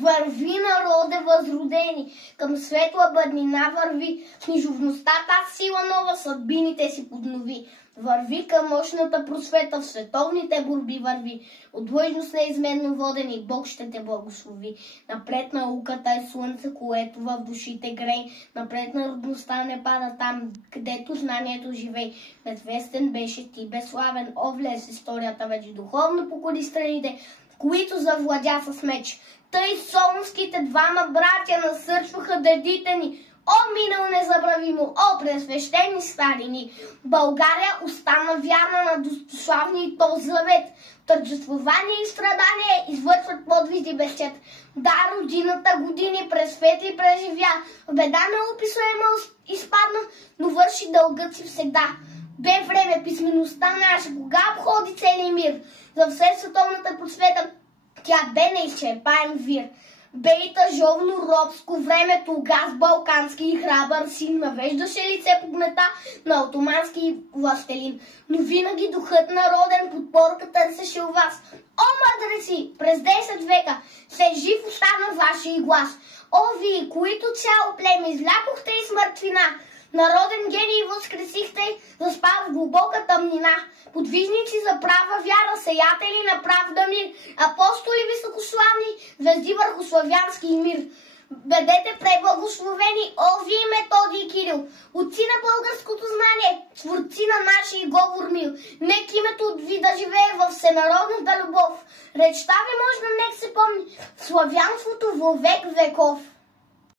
Върви, народе възродени, към светла бъднина върви, книжовността та сила нова съдбините си поднови. Върви към мощната просвета, в световните борби върви, от длъжност неизменно водени, Бог ще те благослови. Напред науката е слънце, което в душите грей, напред народността не пада там, където знанието живей. Безвестен беше ти, безславен, влез историята вече, духовно покори страните, които завладя с меч. Тъй солунските двама братя насърчваха дедите ни. О, минал незабравимо, о, пресвещени старини! България остана вярна на достославния този завет. Тържествование и страдание извършват подвизи без чет. Да, родината години през светли преживя. В беда неописуема изпадна, но върши дългът си всегда. Бе време писмеността наша, кога обходи целия мир. За все световната просвета тя бе неизчерпаем вир. Бе и тъжовно робско времето, газ балкански и храбър син, навеждаше лице по гмета на отомански властелин. Но винаги духът народен подпорка търсеше у вас. О, мъдреци, през 10 века се жив остана вашия глас. О, вие, които цяло племе излякохте из мъртвина, народен гений възкресихте, заспал в глубока тъмнина. Подвижници за права вяра, сеятели на правда мир, апостоли високославни, звезди върху славянски мир. Бъдете преблагословени, о, вие Методий и Кирил, отци на българското знание, творци на нашия говор мил. Нек името от ви да живее във всенародната любов. Речта ви може да нек се помни в славянството во век веков.